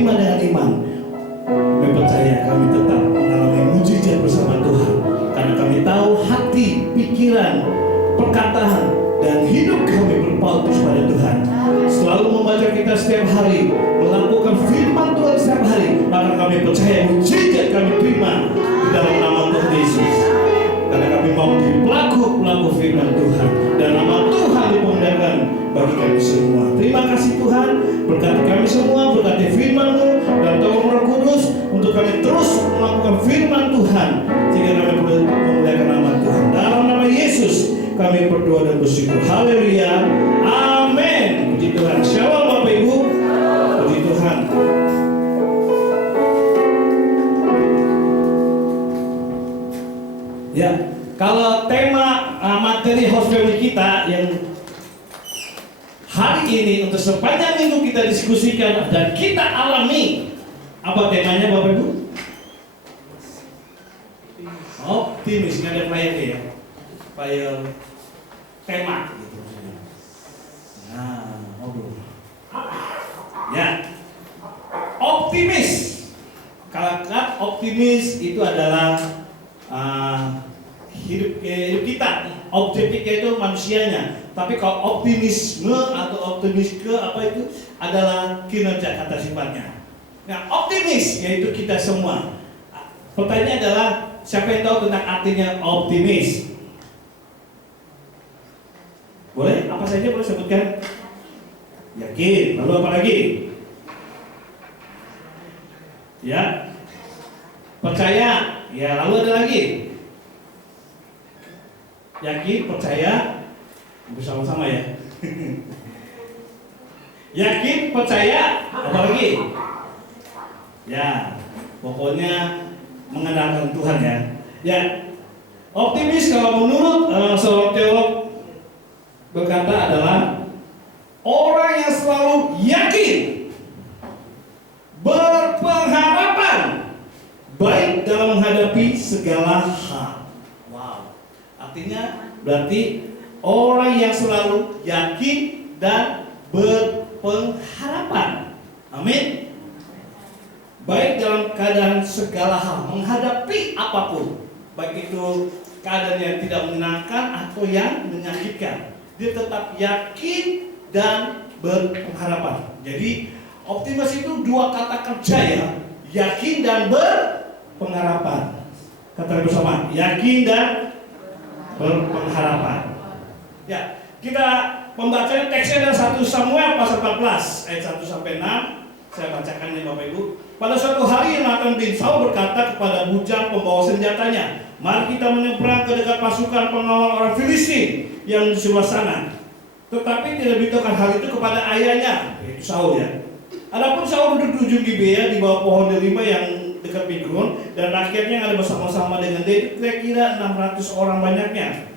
terima dengan iman. Kami percaya kami tetap mengalami mujizat bersama Tuhan, karena kami tahu hati, pikiran, perkataan, dan hidup kami berpaut pada Tuhan. Selalu membaca kita setiap hari, melakukan firman Tuhan setiap hari, maka kami percaya mujizat kami terima di dalam nama Tuhan Yesus. Karena kami mau menjadi pelaku firman Tuhan, dan nama Tuhan dimuliakan bagi kami semua. Terima kasih Tuhan, berkati kami semua, berkati firman-Mu, dan tolong Roh Kudus untuk kami terus melakukan firman Tuhan, sehingga kami boleh memuliakan nama Tuhan. Dalam nama Yesus kami berdoa dan bersyukur. Haleluya, amin. Puji Tuhan. Shalom Bapak Ibu. Puji Tuhan. Ya, kalau tema materi house family kita yang hari ini untuk sepanjang minggu kita diskusikan dan kita alami, apa temanya Bapak Ibu? Optimis, nggak ada flyer ya? Flyer tema gitu. Nah, ya, optimis. Kalau optimis itu adalah hidup kita, objektifnya itu manusianya. Tapi kalau optimisme atau optimisme apa itu adalah kinerja kata sifatnya. Nah, optimis yaitu kita semua. Pertanyaannya adalah siapa yang tahu tentang artinya optimis? Boleh? Apa saja boleh sebutkan? Yakin. Lalu apa lagi? Ya. Percaya. Ya, lalu ada lagi. Yakin, percaya, bersama-sama ya. Yakin, percaya, apa lagi? Ya, pokoknya mengandalkan Tuhan ya. Ya, optimis kalau menurut seorang teolog berkata adalah orang yang selalu yakin, berpengharapan, baik dalam menghadapi segala hal. Wow, artinya berarti orang yang selalu yakin dan berpengharapan. Amin. Baik dalam keadaan segala hal, menghadapi apapun, baik itu keadaan yang tidak menyenangkan atau yang menyakitkan, dia tetap yakin dan berpengharapan. Jadi optimis itu dua kata kerja ya, yakin dan berpengharapan. Kata bersama, yakin dan berpengharapan. Ya, kita membacanya teksnya dari 1 Samuel pasal 14 ayat 1 sampai 6. Saya bacakan ya Bapak Ibu. Pada suatu hari Yonatan bin Saul berkata kepada bujang pembawa senjatanya, "Mari kita menyeberang ke dekat pasukan pengawal orang Filistin yang di sebelah sana." Tetapi tidak diberitahukan hal itu kepada ayahnya, yaitu Saul ya. Adapun Saul duduk di ujung Gibea di bawah pohon delima yang dekat Migron, dan rakyatnya yang ada bersama-sama dengan dia kira-kira 600 orang banyaknya.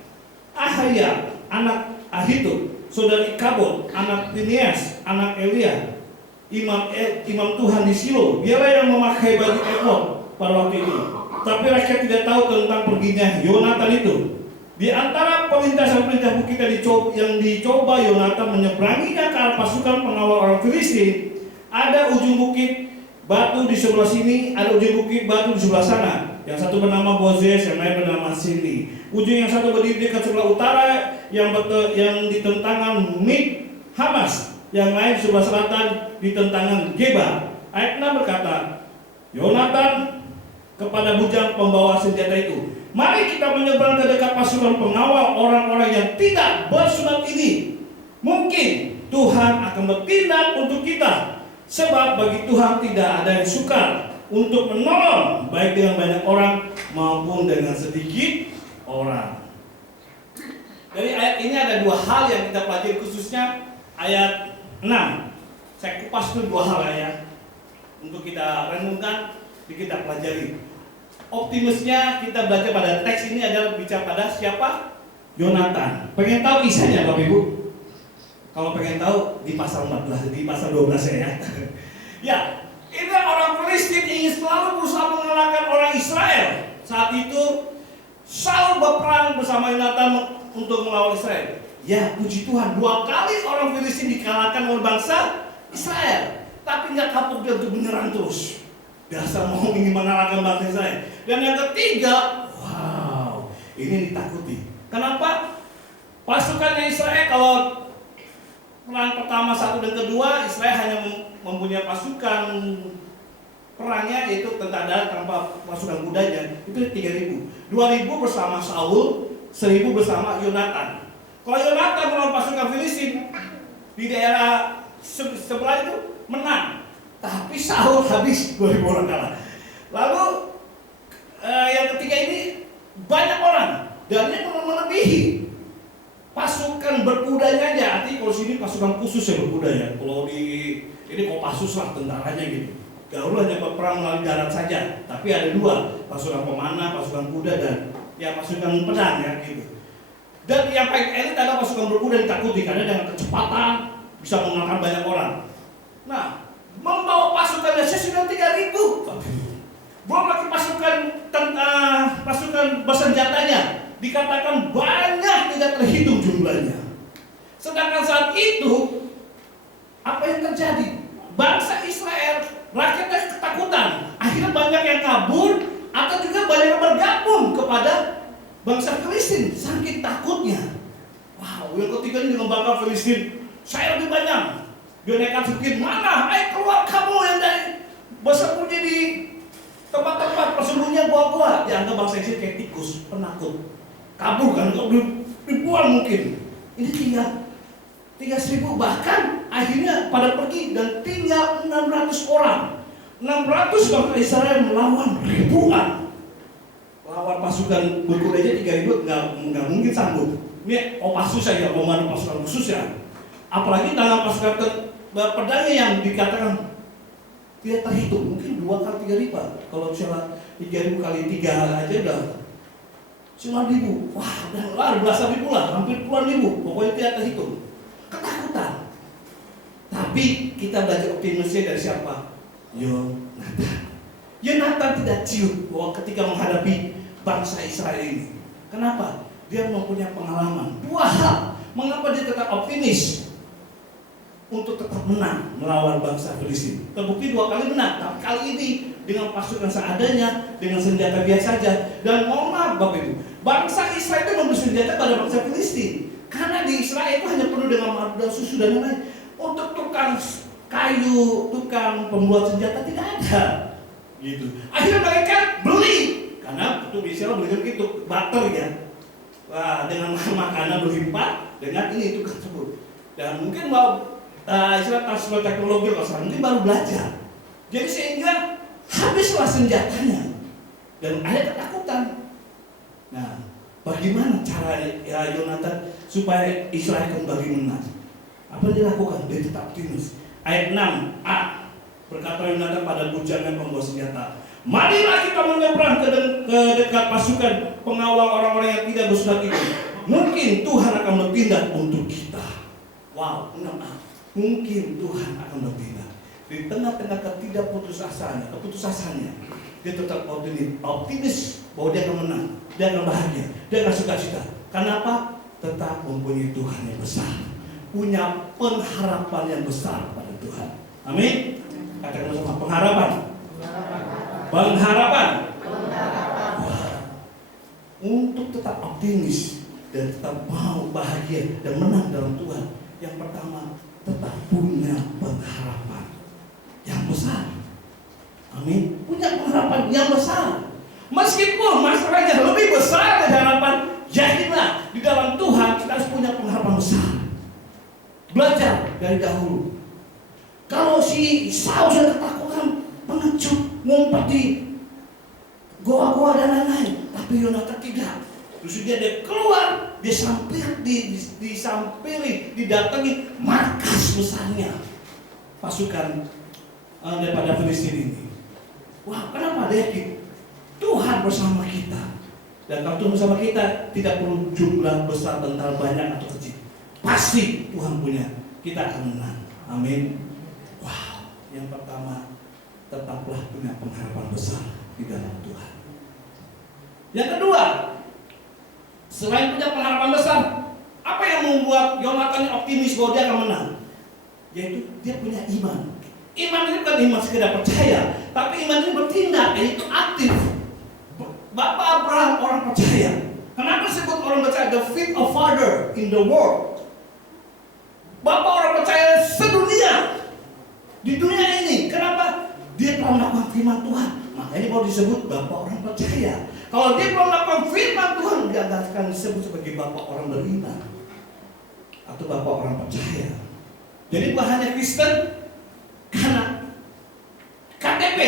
Ahaya, anak Ahitub, saudara Ikabod, anak Pinias, anak Elia, imam Tuhan di Silo, dialah yang memakai baju efod pada waktu itu. Tapi rakyat tidak tahu tentang perginya Yonatan itu. Di antara perlintasan-perlintasan bukit yang dicoba Yonatan menyeberanginya ke arah pasukan pengawal orang Filistin, ada ujung bukit batu di sebelah sini, ada ujung bukit batu di sebelah sana. Yang satu bernama Bozez, yang lain bernama Sini. Ujung yang satu berdiri dekat sebelah utara, yang di tentangan Mik Hamas, yang lain sebelah selatan di tentangan Geba. Ayat 6 berkata, Yonatan kepada bujang pembawa senjata itu, "Mari kita menyeberang ke dekat pasukan pengawal orang-orang yang tidak bersunat ini. Mungkin Tuhan akan bertindak untuk kita. Sebab bagi Tuhan tidak ada yang sukar untuk menolong, baik dengan banyak orang maupun dengan sedikit orang." Dari ayat ini ada dua hal yang kita pelajari, khususnya ayat 6. Saya kupas itu dua hal ya, untuk kita renungkan, kita pelajari. Optimisnya kita belajar pada teks ini adalah bicara pada siapa? Yonatan. Pengen tahu kisahnya Bapak Ibu? Kalau pengen tahu di pasal 14, di pasal 12 ya. Ya, ini orang Filistin ingin selalu berusaha mengalahkan orang Israel. Saat itu Saul berperang bersama Yonatan untuk melawan Israel. Ya, puji Tuhan, 2 kali orang Filistin dikalahkan oleh bangsa Israel. tapi nggak kapok dia untuk menyerang terus. Dasar mau ingin mengalahkan bangsa Israel. Dan yang ketiga, wow, ini ditakuti. Kenapa? Pasukannya Israel, kalau perang pertama 1 dan kedua, Israel hanya mempunyai pasukan perangnya yaitu tentara darat tanpa pasukan kudanya itu 3.000. 2.000 bersama Saul, 1.000 bersama Yonatan. Kalau Yonatan melawan pasukan Filistin di daerah sebelah itu menang, tapi Saul habis 2.000 orang kalah. Lalu yang ketiga ini banyak orang dan ini melebihi pasukan berkudanya aja. Artinya kalau sini pasukan khusus yang berkuda ya. Kalau di ini Kopassus lah tentaranya gitu. Gaul hanya berperang melalui darat saja, tapi ada 2, pasukan pemanah, pasukan kuda dan ya pasukan pedang ya gitu. Dan yang paling elit adalah pasukan berkuda ditakuti karena dengan kecepatan bisa mengalahkan banyak orang. Nah, membawa pasukannya sudah 3.000. Belum lagi pasukan bersenjatanya dikatakan banyak tidak terhitung jumlahnya. Sedangkan saat itu apa yang terjadi? Bangsa Israel, rakyatnya ketakutan. Akhirnya banyak yang kabur atau juga banyak yang bergabung kepada bangsa Filistin saking takutnya. Wow, yang ketiga ini dengan bangga Filistin, saya lebih banyak. Dia nekat sedikit, mana? Ayo keluar kamu yang dari bersembunyi di tempat-tempat persembunyian gua-gua. Dianggap bangsa Israel kayak tikus, penakut. Kabur kan, ribuan mungkin. Ini tinggal 3.000, bahkan akhirnya pada pergi dan tinggal 600 orang. 600 bangsa Israel melawan ribuan. Lawan pasukan berkuda aja 3.000 nggak mungkin sanggup. Ini Kopassus saja, komandan pasukan khusus ya. Apalagi dalam pasukan pedangnya yang dikatakan tidak terhitung, mungkin 2 kali 3 lipat. Kalau misalnya 3.000 kali 3 aja udah 9.000. Wah, udah belasan ribu lah, hampir puluhan ribu. Pokoknya tidak terhitung. Ketakutan. Tapi kita belajar optimisnya dari siapa? Yonatan. Yonatan tidak ciut bahwa ketika menghadapi bangsa Israel ini. Kenapa? Dia mempunyai pengalaman. 2 hal. Mengapa dia tetap optimis untuk tetap menang melawan bangsa Filistin? Terbukti 2 kali menang, tapi kali ini dengan pasukan seadanya, dengan senjata biasa saja. Dan mohon maaf Bapak Ibu, bangsa Israel itu memberi senjata pada bangsa Filistin. Karena di Israel itu hanya penuh dengan madu dan susu dan lain-lain. Untuk tukang kayu, tukang pembuat senjata tidak ada. Gitu. Akhirnya mereka beli, karena itu bisa beli gitu, barter ya. Wah, dengan makanan berlimpah, dengan ini itu tersebut. Dan mungkin mau istilah transfer teknologi kalau sekarang mungkin baru belajar. Jadi sehingga habislah senjatanya dan ada ketakutan. Nah, bagaimana cara Yonatan supaya Israel kembali menang? Apa yang dilakukan? Dia tetap optimis. Ayat 6a berkata Yonatan pada bujangan pembawa senjata, marilah kita menyeberang ke dekat pasukan pengawal orang-orang yang tidak bersunat itu. Mungkin Tuhan akan bertindak untuk kita. Wow, 6a. Mungkin Tuhan akan bertindak. Di tengah-tengah keputusasaannya, dia tetap optimis bahwa dia akan menang, dia akan bahagia, dia akan sukacita. Kenapa? Tetap mempunyai Tuhan yang besar, punya pengharapan yang besar pada Tuhan. Amin. Katakan bersama, pengharapan. Pengharapan. Untuk tetap optimis dan tetap mau bahagia dan menang dalam Tuhan, yang pertama tetap punya pengharapan yang besar. Amin. Punya pengharapan yang besar. Meskipun masalahnya lebih besar dari harapan, yakinlah di dalam Tuhan kita harus punya pengharapan besar. Belajar dari dahulu. Kalau si Saul sudah ketakutan, pengecut, ngumpet di goa-goa dan lain-lain, tapi Yonatan tidak. Terus dia keluar, dia disampiri, didatangi markas besarnya pasukan daripada Filistin ini. Wah, kenapa dia yakin? Tuhan bersama kita. Dan kalau Tuhan bersama kita, tidak perlu jumlah besar tentara banyak atau kecil. Pasti Tuhan punya, kita akan menang. Amin. Wow, yang pertama, tetaplah punya pengharapan besar di dalam Tuhan. Yang kedua, selain punya pengharapan besar, apa yang membuat Yonatan optimis bahwa dia akan menang? Yaitu dia punya iman. Iman ini bukan iman sekedar percaya, tapi iman ini bertindak, yaitu aktif. Bapak Abraham orang percaya. Kenapa disebut orang percaya? The faith of father in the world. Bapak orang percaya sedunia. Di dunia ini, kenapa? Dia telah melakukan firman Tuhan. Makanya baru disebut bapak orang percaya. Kalau dia belum melakukan firman Tuhan, dia akan disebut sebagai bapak orang beriman atau bapak orang percaya. Jadi bukan hanya Kristen, karena KTP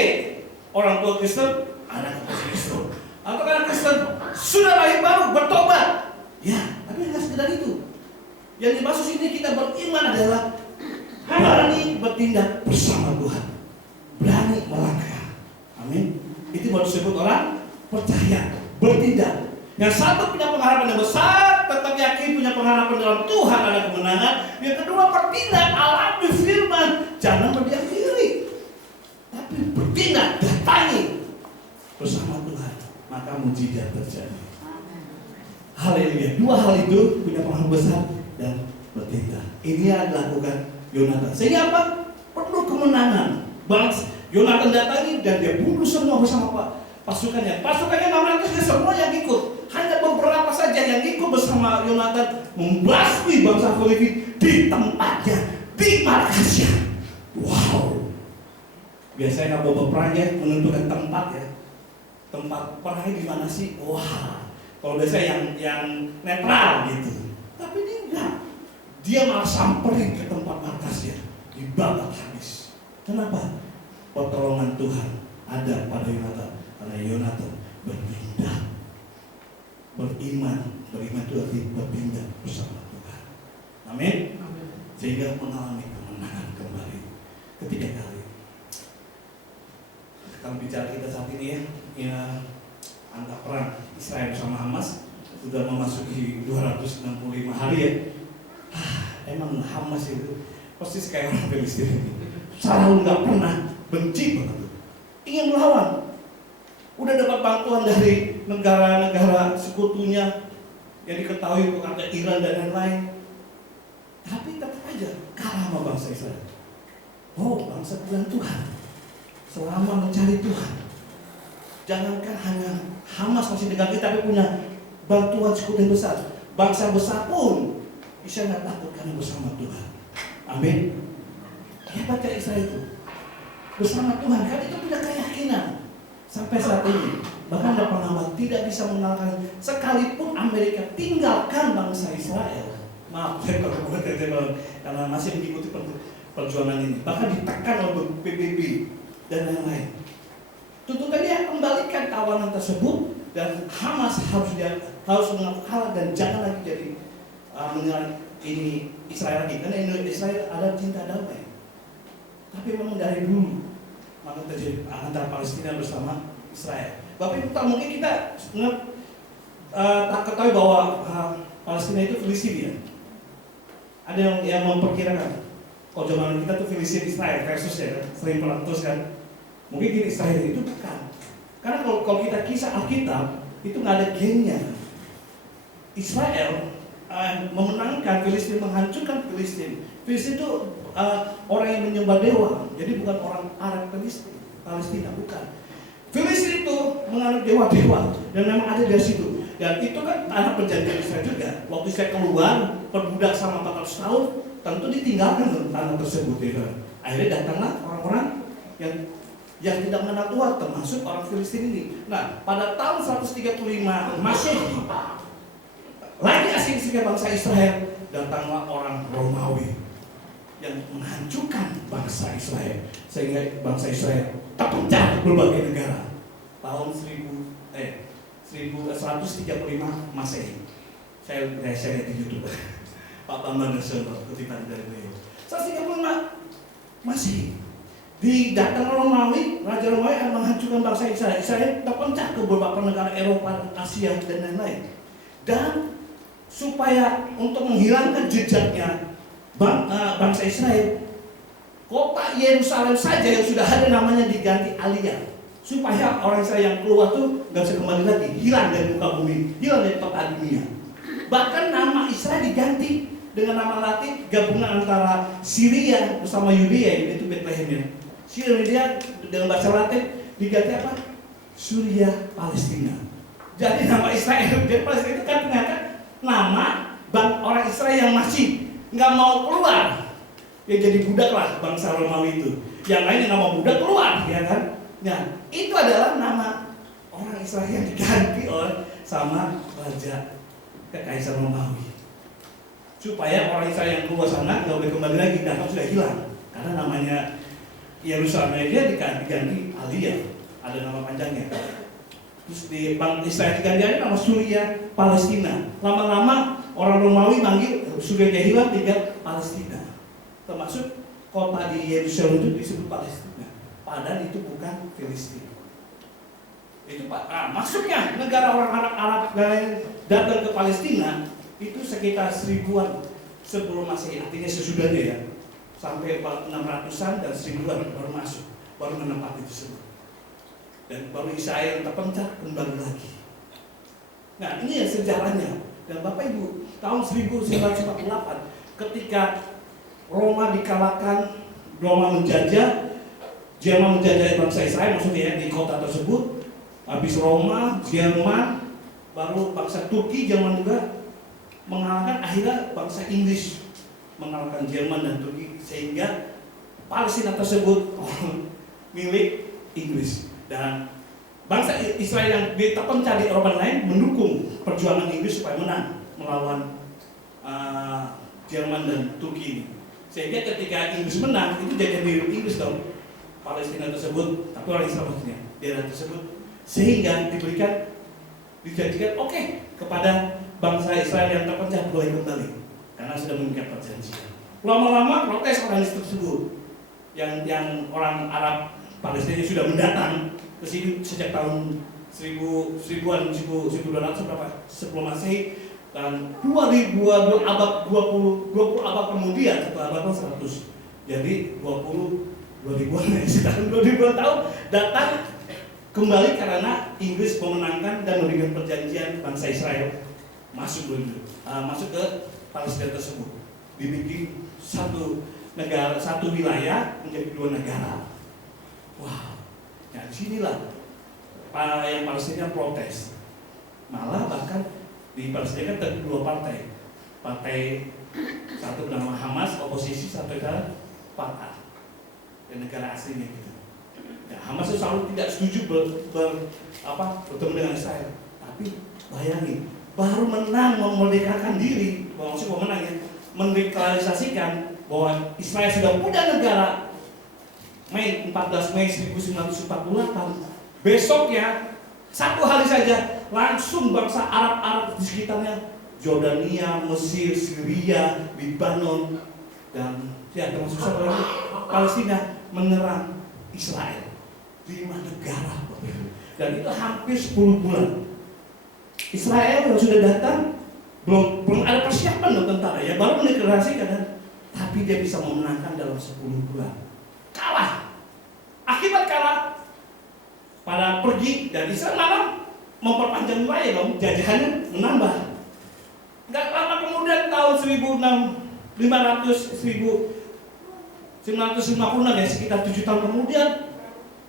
orang tua Kristen, anak Kristen, atau karena Kristen sudah lahir baru bertobat. Ya, tapi tidak sekedar itu. Yang dimaksud ini kita beriman adalah berani bertindak bersama Tuhan, berani melangkah. Amin. Itu baru disebut orang percaya, bertindak. Yang satu punya pengharapan yang besar, tetap yakin punya pengharapan dalam Tuhan ada kemenangan. Yang kedua bertindak, alami firman, jangan berdiam diri, tapi bertindak, datangi bersama Tuhan, maka mujizat terjadi. Haleluya. Dua hal itu punya pengaruh besar dan bertindak. Ini yang dilakukan Yonatan. Sehingga apa? Perlu kemenangan. Yonatan datangi dan dia bunuh semua bersama pasukannya. Pasukannya 600 semua yang ikut. Hanya beberapa saja yang ikut bersama Yonatan membasmi bangsa Filistin di tempatnya, di markasnya. Wow. Biasanya kalau berperang ya menentukan tempat ya. Tempat perangnya di mana sih? Wah. Kalau biasanya yang netral gitu. Tapi dia enggak. Dia malah samperin ke tempat markasnya, dibakar habis. Kenapa? Pertolongan Tuhan ada pada Yonatan. Karena Yonatan bertindak, beriman itu arti bertindak bersama Tuhan. Amin. Sehingga mengalami kemenangan kembali. Ketiga kali. Kalau bicara kita saat ini ya angka perang Israel bersama Hamas sudah memasuki 265 hari ya. Emang Hamas itu persis kayak orang Filistin. Selalu nggak pernah benci banget, ingin melawan. Udah dapat bantuan dari negara-negara sekutunya yang diketahui bukan ada Iran dan lain-lain, tapi tetap aja kalah sama bangsa Israel. Oh, bangsa Tuhan selama mencari Tuhan. Jangankan hanya Hamas masih negara kita, tapi punya bantuan sekutu yang besar. Bangsa besar pun bisa nggak takut karena bersama Tuhan. Amin. Hebatnya Israel itu bersama Tuhan, kan itu punya keyakinan sampai saat ini. Bahkan pengamat tidak bisa mengalahkan sekalipun Amerika tinggalkan bangsa Israel. Maaf saya kalau karena masih mengikuti perjuangan ini. Bahkan ditekan oleh PBB dan lain-lain. Tuntutannya kembalikan tawanan tersebut dan Hamas harus mengaku kalah dan jangan lagi jadi menyerang ini Israel lagi, karena Israel ada cinta damai. Tapi memang dari dulu maka terjadi antara Palestina bersama Israel. Bapak Ibu, mungkin kita tak ketahui bahwa Palestina itu Filistin ya. Ada yang memperkirakan kalau zaman kita tuh Filistin Israel versus ya kan, sering pernah terus kan. Mungkin di Israel itu bukan. Karena kalau kita kisah Alkitab itu nggak ada gengnya. Israel memenangkan Filistin, menghancurkan Filistin. Filistin itu orang yang menyembah dewa, jadi bukan orang Arab Palestina, bukan. Filistin itu menganut dewa-dewa dan memang ada dari situ. Dan itu kan tanah perjanjian Israel juga. Waktu saya keluar, perbudak sama 400 tahun, tentu ditinggalkan tanah tersebut. Ya. Akhirnya datanglah orang-orang yang tidak mengenal Tuhan, termasuk orang Filistin ini. Nah, pada tahun 135 Masehi, lagi asing-asingnya bangsa Israel, datanglah orang Romawi yang menghancurkan bangsa Israel sehingga bangsa Israel terpecah berbagai negara. Tahun 135 Masehi. Saya lihat di YouTube. Pak Bambang Nasional kutipan dari beliau. 135 Masehi. Di datang Romawi, Raja Romawi akan menghancurkan bangsa Israel. Israel terpecah ke beberapa negara Eropa, Asia dan lain-lain. Dan supaya untuk menghilangkan jejaknya bangsa Israel, kota Yerusalem saja yang sudah ada namanya diganti Aliyah, supaya orang Israel yang keluar tuh nggak bisa kembali lagi, hilang dari muka bumi, hilang dari peta dunia. Bahkan nama Israel diganti dengan nama Latin gabungan antara Syria bersama Yudea, itu Bethlehemnya. Syria dengan bahasa Latin diganti apa? Suria Palestina. Jadi nama Israel, jadi Palestina itu kan ternyata nama orang Israel yang masih nggak mau keluar, ya jadi budak lah bangsa Romawi itu. Yang lain yang nggak mau budak keluar, ya kan? Nah, itu adalah nama orang Israel yang diganti oleh sama raja kekaisaran Romawi. Supaya orang Israel yang keluar sana nggak boleh kembali lagi, dan sudah hilang. Karena namanya Yerusalem dia diganti Alia, ada nama panjangnya. Terus di Israel diganti nama Suria Palestina. Lama-lama orang Romawi manggil sudah hilang tinggal Palestina. Termasuk kota di Yerusalem itu disebut Palestina. Padahal itu bukan Filistin. Itu masuknya negara orang Arab datang ke Palestina itu sekitar 1000-an sebelum Masehi, artinya sesudahnya ya. Sampai 600-an dan 1000-an baru masuk, baru menempati tersebut. Dan baru Israel terpencah kembali lagi. Nah, ini ya sejarahnya. Dan Bapak Ibu, tahun 1948 ketika Roma dikalahkan, Roma menjajah, Jerman menjajah bangsa Israel, maksudnya ya, di kota tersebut. Habis Roma, Jerman, baru bangsa Turki, Jerman juga mengalahkan, akhirnya bangsa Inggris mengalahkan Jerman dan Turki, sehingga Palestina tersebut milik Inggris. Dan bangsa Israel yang terpencah di Eropa lain mendukung perjuangan Inggris supaya menang melawan Jerman dan Turki ini. Sehingga ketika Inggris menang, itu jadi milik Inggris dong, Palestina tersebut, tapi orang Israel maksudnya, daerah tersebut. Sehingga dijanjikan oke, kepada bangsa Israel yang terpecah boleh kembali karena sudah mengikat perjanjian. Lama-lama protes orang tersebut yang orang Arab Palestina sudah mendatang ke sini sejak tahun 1200 berapa sebelum Masehi, dan 2000 abad 20 abad kemudian setelah abad 100, jadi 2000-an sekitar 2000 tahun datang kembali karena Inggris memenangkan dan memberikan perjanjian bangsa Israel masuk ke Palestina tersebut, dibikin satu negara, satu wilayah menjadi 2 negara. Wah, nah disinilah yang Palestina protes. Malah bahkan di Palestina kan ada 2 partai satu bernama Hamas oposisi, satu adalah Fatah, dan negara aslinya gitu. Ya, Hamas itu selalu tidak setuju bertemu dengan Israel. Tapi bayangin, baru menang memerdekakan diri, maksudnya menang ya, mendeklarasikan bahwa Israel sudah punya negara 14 Mei 1948. Besoknya satu hari saja langsung bangsa Arab di sekitarnya, Jordania, Mesir, Syria, Lebanon, dan ya termasuk satu lagi Palestina menyerang Israel. 5 negara, dan itu hampir 10 bulan. Israel yang sudah datang belum ada persiapan loh tentara ya, baru mendeklarasikan, tapi dia bisa memenangkan dalam 10 bulan. Kalah. Akibat kalah, pada pergi dan Israel malah memperpanjang wilayah dong, jajahannya menambah. Nggak lama kemudian tahun 1956 ya, sekitar 7 tahun kemudian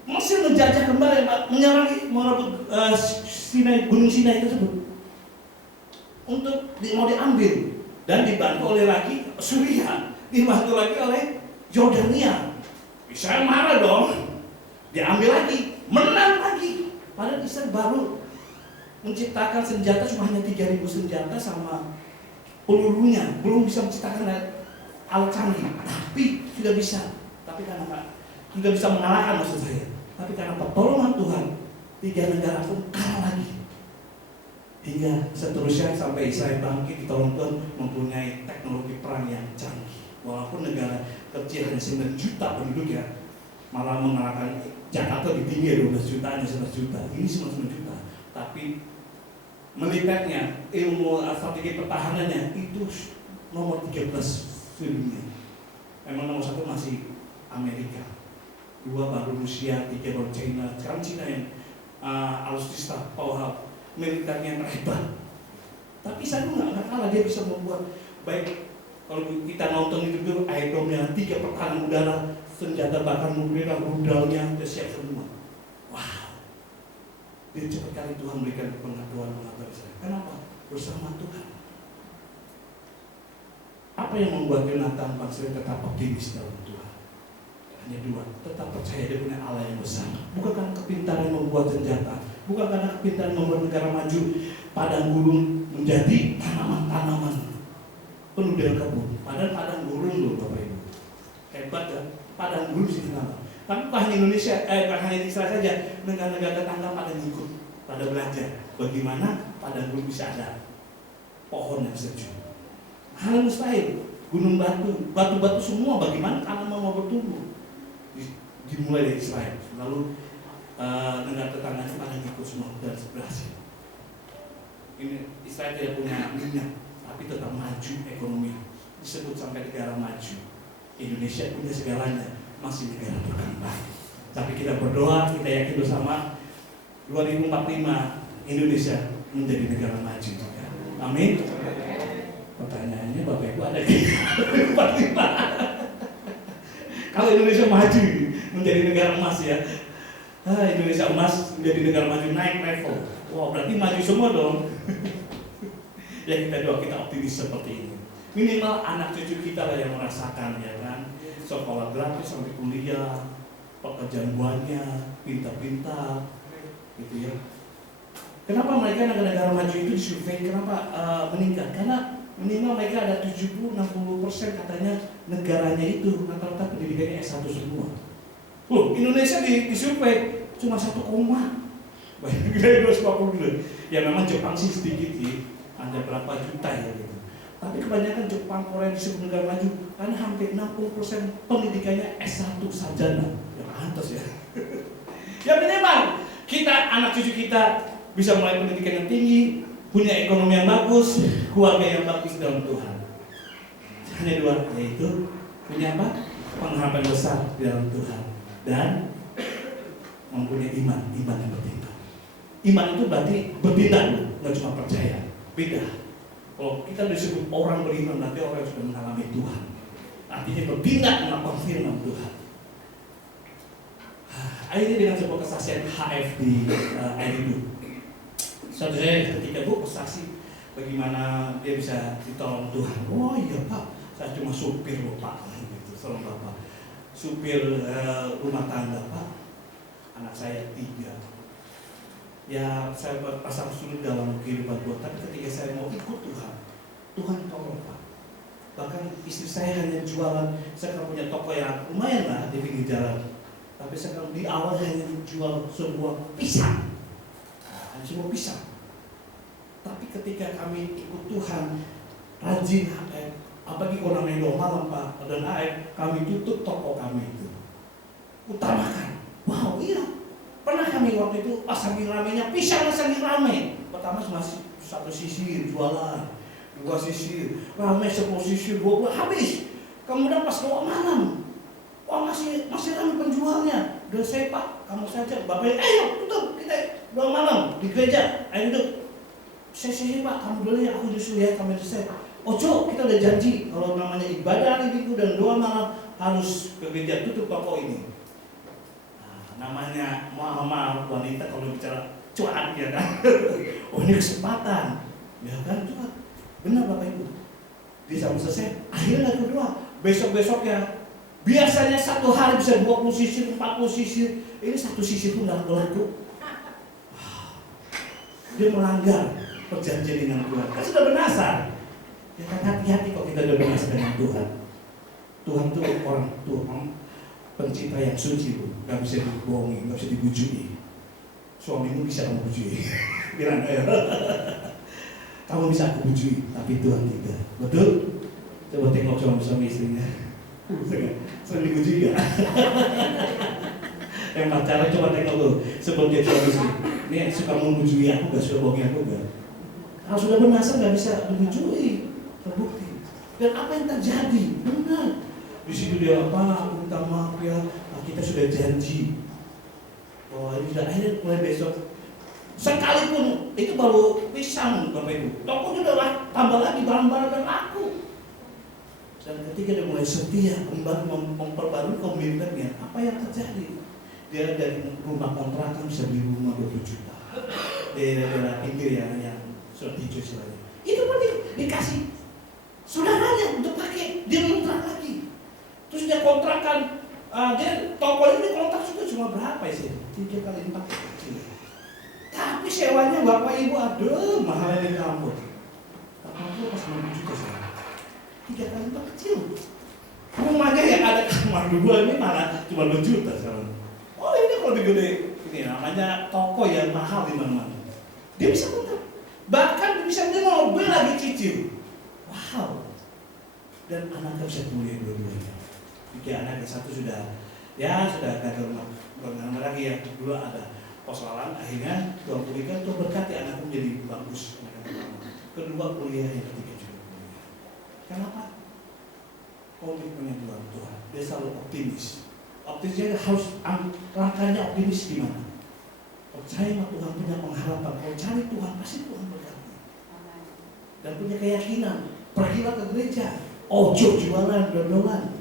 Mesir menjajah kembali, merebut Gunung Sinai tersebut untuk mau diambil, dan dibantu oleh lagi Suriah, dibantu lagi oleh Jordania. Israel marah dong, diambil lagi, menang lagi. Padahal Israel baru menciptakan senjata cuma hanya 3.000 senjata sama pelurunya, belum bisa menciptakan alat canggih, tapi sudah bisa. Tapi karena sudah bisa mengalahkan, maksud saya. Tapi karena pertolongan Tuhan, 3 negara pun kalah lagi. Hingga seterusnya sampai Israel bangkit, ditolong Tuhan, mempunyai teknologi perang yang canggih. Walaupun negara kecil hanya 9 juta penduduk ya, malah mengalahkan Jakarta di tinggi 12 juta, hanya 11 juta. Ini 9 juta. Tapi militernya, ilmu strategi pertahanannya itu nomor 13 dunia. Memang nomor 1 masih Amerika, 2 baru Rusia, 3 baru China. Sekarang China yang alutsista, power militernya yang hebat. Tapi saya nggak kalah, dia bisa membuat baik Kalau kita nonton itu aerodromnya 3 pertahanan udara, senjata bakar nuklir, rudalnya sudah siap semua. Wow. Jadi cepat kali Tuhan berikan pengetahuan saya. Kenapa? Bersama Tuhan. Apa yang membuat Yonatan bangsa tetap optimis dalam Tuhan? Hanya 2, tetap percaya dia punya Allah yang besar. Bukan karena kepintaran membuat senjata, bukan karena kepintaran membuat negara maju, padang gurun menjadi tanaman-tanaman penuh dengan kebun. Padahal padang gurun loh Bapak Ibu. Hebat kan? Padang gurun sih kenapa? Tapi bukan hanya Indonesia, bukan hanya Israel saja, negara-negara tetangga pada ngikut, pada belajar bagaimana padang gurun bisa ada pohon yang sejuk. Hal mustahil, gunung batu semua bagaimana tanaman mau bertumbuh. Dimulai dari Israel, lalu negara tetangga itu pada ngikut semua dan berhasil. Ini Israel tidak punya minyak, tapi tetap maju ekonomi. Disebut sampai negara maju. Indonesia punya segalanya, masih negara berkembang. Tapi kita berdoa, kita yakin bersama 2045 Indonesia menjadi negara maju juga. Amin. Pertanyaannya Bapak Ibu ada di 2045. Kalau Indonesia maju menjadi negara emas ya, Indonesia emas menjadi negara maju naik level. Wah, berarti maju semua dong. Ya kita doa, kita optimis seperti ini. Minimal anak cucu kita lah yang merasakan ya kan, sekolah gratis sampai kuliah, pekerjaan banyak, pintar-pintar, gitu ya. Kenapa mereka negara-negara maju itu disurvei kenapa meningkat? Karena minimal mereka ada 70-60% katanya negaranya itu rata-rata pendidikannya S1 semua. Loh, Indonesia disurvei cuma 1 koma. Dari 250. Ya memang Jepang sih sedikit sih, ada berapa juta ya gitu. Tapi kebanyakan Jepang, Korea disebut negara maju karena hampir 60% pendidikannya S1 sarjana. Ya pantas ya. Ya minimal kita, anak cucu kita bisa mulai pendidikan yang tinggi, punya ekonomi yang bagus, keluarga yang bagus dalam Tuhan. Hanya 2, yaitu punya apa? Pengharapan besar di dalam Tuhan dan mempunyai iman yang bertindak. Iman itu berarti bertindak, nggak cuma percaya. Beda. Kalau kita disebut orang beriman, nanti orang yang sudah mengalami Tuhan. Artinya bertindak melakukan firman Tuhan. Akhirnya dengan sebuah kesaksian HF di Aidu. Suatu saya ketika bersaksi bagaimana dia bisa ditolong Tuhan. Oh iya Pak, saya cuma supir loh Pak, gitu, tolong Bapak. Supir rumah tangga Pak, anak saya 3. Ya saya berpasang sulit dalam kehidupan Tuhan, tapi ketika saya mau ikut Tuhan tolong Pak. Bahkan istri saya hanya jualan, saya kan punya toko yang lumayan lah di pinggir jalan. Tapi saya kan di awal hanya jual sebuah pisang, hanya sebuah pisang. Tapi ketika kami ikut Tuhan, rajin apalagi orang Indo malam Pak dan kami tutup toko kami itu. Utamakan, wow iya. Pernah kami waktu itu pas sambil ramenya pisang sambil rame. Pertama masih 1 sisi jualan, 2 sisi rame, 10 sisi 20 habis. Kemudian pas keluar malam, wah masih rame penjualnya. Dan saya Pak, kamu saja, Bapak, ayo tutup kita 2 malam di gereja. Ayo duduk. Saya Pak, kamu dulu ya, aku justru ya kami selesai. Ojo, kita udah janji kalau namanya ibadah hari Minggu dan doa malam harus ke gereja, tutup toko ini. Namanya maaf wanita kalau bicara cuan ya kan. Oh ini kesempatan ya kan, cuan benar Bapak Ibu. Dia sampai selesai akhirnya kedua besok-besoknya biasanya 1 hari bisa 20 sisir 40 sisir, ini 1 sisir pun nggak laku. Dia melanggar perjanjian dengan Tuhan kan sudah bernasar ya kan. Hati-hati kok kita udah bernasar dengan Tuhan. Tuhan itu orang Tuhan pencipta yang suci Bu, nggak bisa dibohongi, nggak bisa dibujuki. Suamimu bisa kamu bujui, bilang ayo. Kamu bisa aku bujui, tapi Tuhan tidak. Betul? Coba tengok suami istrinya. Sering dibujui nggak? Yang pacaran coba tengok tuh, sebelum dia suami istri. Ini suka membujui aku nggak, suka bohongi aku nggak? Kalau sudah bernasar nggak bisa dibujui, terbukti. Dan apa yang terjadi? Benar. Di situ dia apa? Aku minta maaf ya, kita sudah janji. Oh ini sudah akhirnya mulai besok. Sekalipun itu baru pisang Bapak Ibu, tokonya udah tambah lagi barang-barang dan laku. Dan ketika dia mulai setia, kembali memperbarui komitmennya, apa yang terjadi? Dia dari rumah kontrakan bisa beli rumah 20 juta. Daerah-daerah pinggir yang sudah hijau istilahnya. Itu pun dikasih saudaranya untuk pakai, dia kontrak lagi. Terus dia kontrakan, dia toko ini kontrak juga cuma berapa sih? 3 kali 4 kecil. Tapi sewanya bapak ibu, aduh mahal di kampung. Kampung pas 9 juta sih. 3 kali 4 kecil. Rumahnya yang ada kamar 2 ini malah cuma 2 juta sekarang. Oh ini kalau gede, ini namanya toko yang mahal di mana-mana. Dia bisa kontrak. Bahkan bisa beli mobil lagi cicil. Wow. Dan anaknya bisa kuliah dua-duanya. Jika anak yang satu sudah gagal rumah lagi, yang kedua ada persoalan, akhirnya Tuhan pulihkan, Tuhan berkati anaknya menjadi bagus. Kedua kuliah, yang ketiga juga kuliah. Kenapa? Komitmennya Tuhan. Dia selalu optimis. Optimisnya harus langkahnya optimis gimana? Percaya sama Tuhan, punya pengharapan. Kalau cari Tuhan, pasti Tuhan berkati. Dan punya keyakinan, pergilah ke gereja. Ojo jualan, dodolan.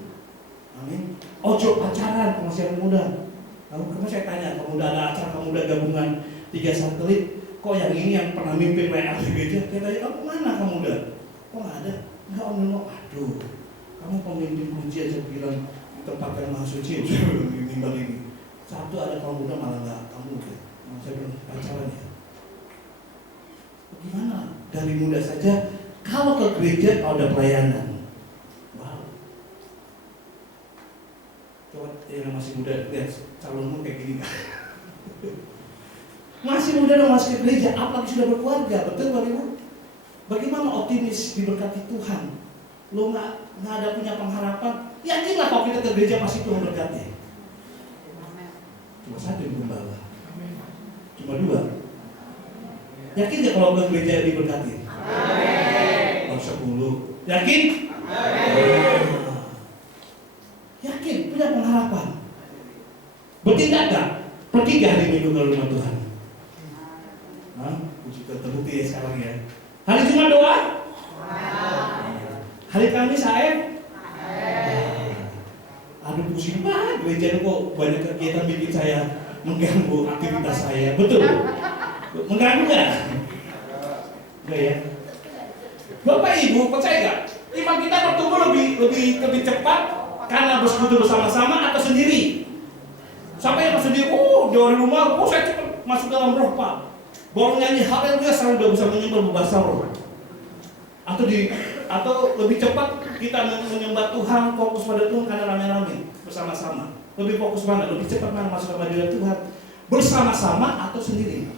Amin. Ojo pacaran, kalau masih muda. Lalu kemarin saya tanya, kamu udah ada acara, kamu udah gabungan 3 satelit, kok yang ini yang pernah mimpin WA di gereja? Dia tanya, kamu mana kamu udah? Kok nggak ada? Enggak om, aduh, kamu pemimpin kunci aja bilang di tempat yang maha suci, minimal ini. Satu ada kamu muda malah nggak kamu udah. Saya bilang pacaran ya. Bagaimana? Dari muda saja, kalau ke gereja kalau ada pelayanan. Yang masih muda, lihat calonmu kayak gini kan? Masih muda dong masuk ke gereja, apalagi sudah berkeluarga, betul Bapak Ibu? Bagaimana optimis diberkati Tuhan? Lo nggak ada punya pengharapan? Yakinlah kalau kita ke gereja pasti Tuhan berkati. Cuma satu yang gembala, cuma 2. Yakin nggak kalau ke gereja diberkati? Kalau 10, yakin? Yakin, punya pengharapan. Bertindak gak? Pergi gak hari Minggu ke rumah Tuhan? Puji Tuhan, terbukti ya sekarang ya. Hari Jumat doa? Hari Kamis AF? Aduh pusing banget, gereja kok banyak kegiatan bikin saya mengganggu aktivitas saya. Betul? Mengganggu gak? Enggak ya? Bapak Ibu percaya gak? Iman kita bertumbuh lebih cepat karena bersekutu bersama-sama atau sendiri? Sampai yang sendiri, dari rumah, saya cepat masuk dalam roh Pak. Baru nyanyi haleluya, saya udah bisa menyembah berbahasa roh. Atau lebih cepat kita menyembah Tuhan, fokus pada Tuhan karena rame-rame bersama-sama. Lebih fokus mana? Lebih cepat mana masuk ke hadirat Tuhan? Bersama-sama atau sendiri?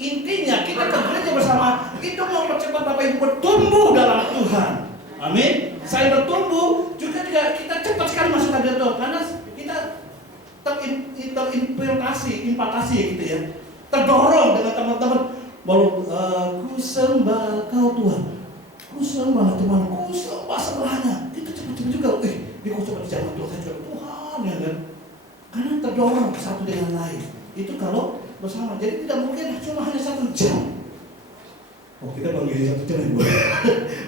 Intinya kita ke gereja bersama itu mempercepat Bapak Ibu bertumbuh dalam Tuhan. Amin. Saya bertumbuh juga kita cepat sekali masuk ke hadirat Tuhan karena kita impatasi gitu ya. Terdorong dengan teman-teman baru ku sembah Kau Tuhan. Ku sembah Tuhan, ku sembah sebelahnya. Kita cepat-cepat juga. Dia kok cepat dijamah Tuhan, saya juga Tuhan ya kan. Karena terdorong satu dengan lain. Itu kalau bersama. Jadi tidak mungkin cuma hanya 1 jam. Kita bagi 1 jam ya Bu.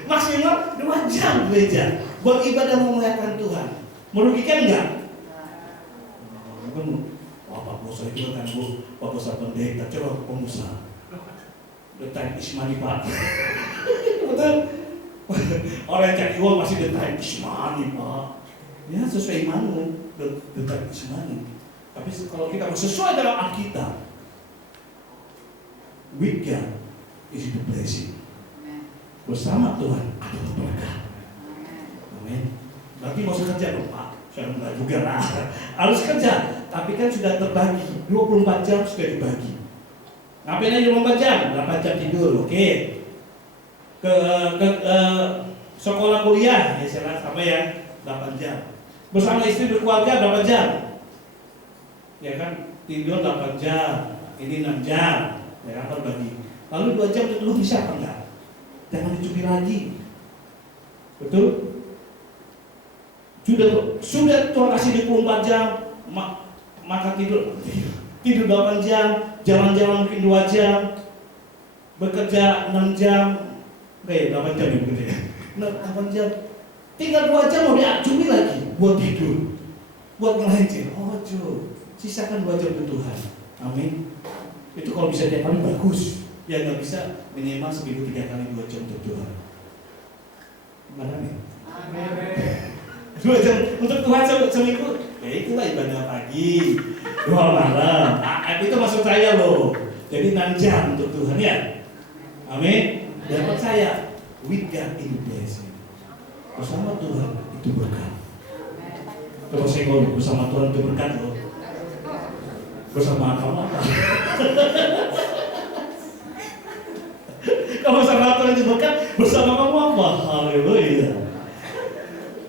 Maksimal 2 jam gereja buat ibadah memuliakan Tuhan. Merugikan enggak? Pak Bosa itu kan Bu, Pak Bosa pendeta, coba pengusaha. The time is money Pak. Betul? Orang yang cari uang masih the time is money Pak. Ya sesuai imanmu, the time is money. Tapi kalau kita sesuai dalam Alkitab, with God is the blessing. Bersama Tuhan adalah berkah. Amin. Berarti mau kerja dong Pak. Saya enggak juga lah. Harus kerja. Tapi kan sudah terbagi. 24 jam sudah dibagi. Ngapain aja 24 jam? 8 jam tidur, oke. Ke sekolah kuliah, ya saya sama ya 8 jam. Bersama istri berkeluarga berapa jam? Ya kan, tidur 8 jam. Ini 6 jam. Ya kan, terbagi. Lalu 2 jam itu bisa apa enggak? Jangan dicuri lagi. Betul? Sudah Tuhan kasih 24 jam, maka tidur 8 jam, jalan-jalan mungkin 2 jam, bekerja 6 jam, 8 jam ya bekerja. benar 8 jam. Tinggal 2 jam mau diacungi lagi buat tidur, buat ngelancing. Oh, sisakan 2 jam untuk Tuhan. Amin. Itu kalau bisa tiap kali bagus. Ya nggak bisa minimal seminggu 3 kali 2 jam untuk Tuhan. Gimana nih? Amin. 2 jam untuk Tuhan seminggu. Ya itulah ibadah pagi, 2 malam. Itu maksud saya loh. Jadi 6 jam untuk Tuhan ya. Amin. Dan percaya, with God in blessing. Bersama Tuhan itu berkat. Kalau saya ngomong bersama Tuhan itu berkat loh. Bersama kamu apa? Kalau bersama Tuhan itu berkat, bersama kamu apa? Haleluya.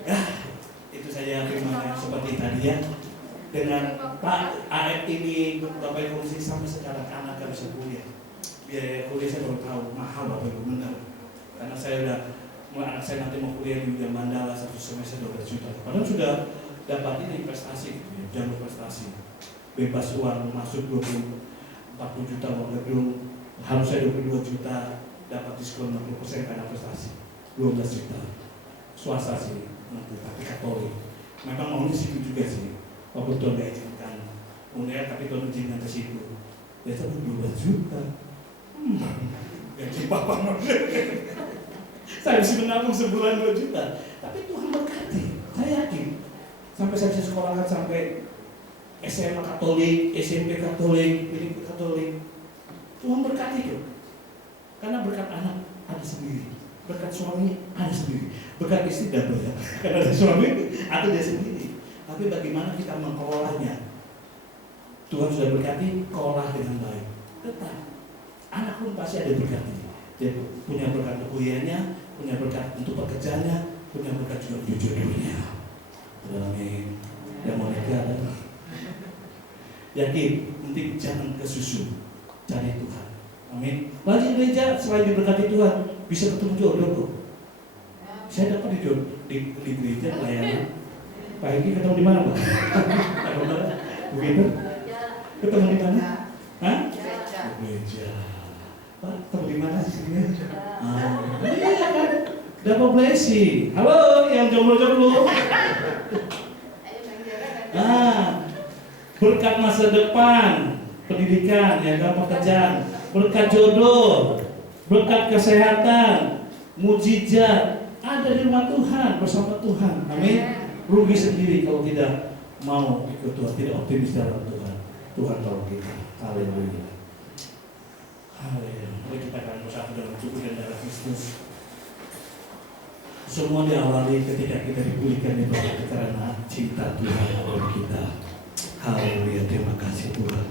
Ya, itu saja firman yang seperti tadi ya. Dengan Pak AF ini Bapak Ibu mesti sampai sekarang anak kan bisa kuliah. Biaya kuliah saya baru tahu mahal Bapak Ibu, benar. Karena saya udah anak saya nanti mau kuliah di Ujung Mandala 1 semester 12 juta. Padahal sudah dapat ini investasi gitu ya, jalur prestasi. Bebas uang masuk 40 juta uang gedung, harusnya 22 juta, dapat diskon 60% karena prestasi. 12 juta. Swasta sih nanti, tapi Katolik. Memang maunya situ juga sih. Waktu Tuhan gak izinkan UNER, tapi Tuhan izinkan ke situ. Ya tapi 12 juta. Gaji papa. Saya bisa menabung sebulan 2 juta. Tapi Tuhan berkati. Saya yakin. Sampai saya bisa sekolahkan sampai SMA Katolik, SMP Katolik, PDIP Katolik. Tuhan berkati tuh. Karena berkat anak ada sendiri. Berkat suami ada sendiri. Berkat istri double ya. Karena ada suami atau dia sendiri. Tapi bagaimana kita mengelolanya? Tuhan sudah berkati, kelola dengan baik. Tetap anak pun pasti ada berkatnya. Dia punya berkat untuk kuliahnya, punya berkat untuk pekerjaannya, punya berkat juga untuk jodohnya. Amin. Yang mau nikah ada. Yakin, penting jangan kesusu, cari Tuhan. Amin. Lagi gereja selain diberkati Tuhan, bisa ketemu jodoh kok. Saya dapat di gereja pelayanan. Pak Egi ketemu di mana Pak? Begitu? Ketemu di mana? Hah? Gereja. Pak, ketemu di mana sih sini? Iya kan? Dapat blessing. Halo, yang jomblo-jomblo. Berkat masa depan, pendidikan, ya kan, pekerjaan, berkat jodoh, berkat kesehatan, mujizat ada di rumah Tuhan, bersama Tuhan. Amin. Rugi sendiri kalau tidak mau ikut Tuhan, tidak optimis dalam Tuhan. Tuhan tolong kita. Haleluya. Haleluya. Mari kita akan bersatu dalam tubuh dan darah Kristus. Semua diawali ketika kita dipulihkan di bawah karena cinta Tuhan kepada kita. Haleluya. Terima kasih Tuhan.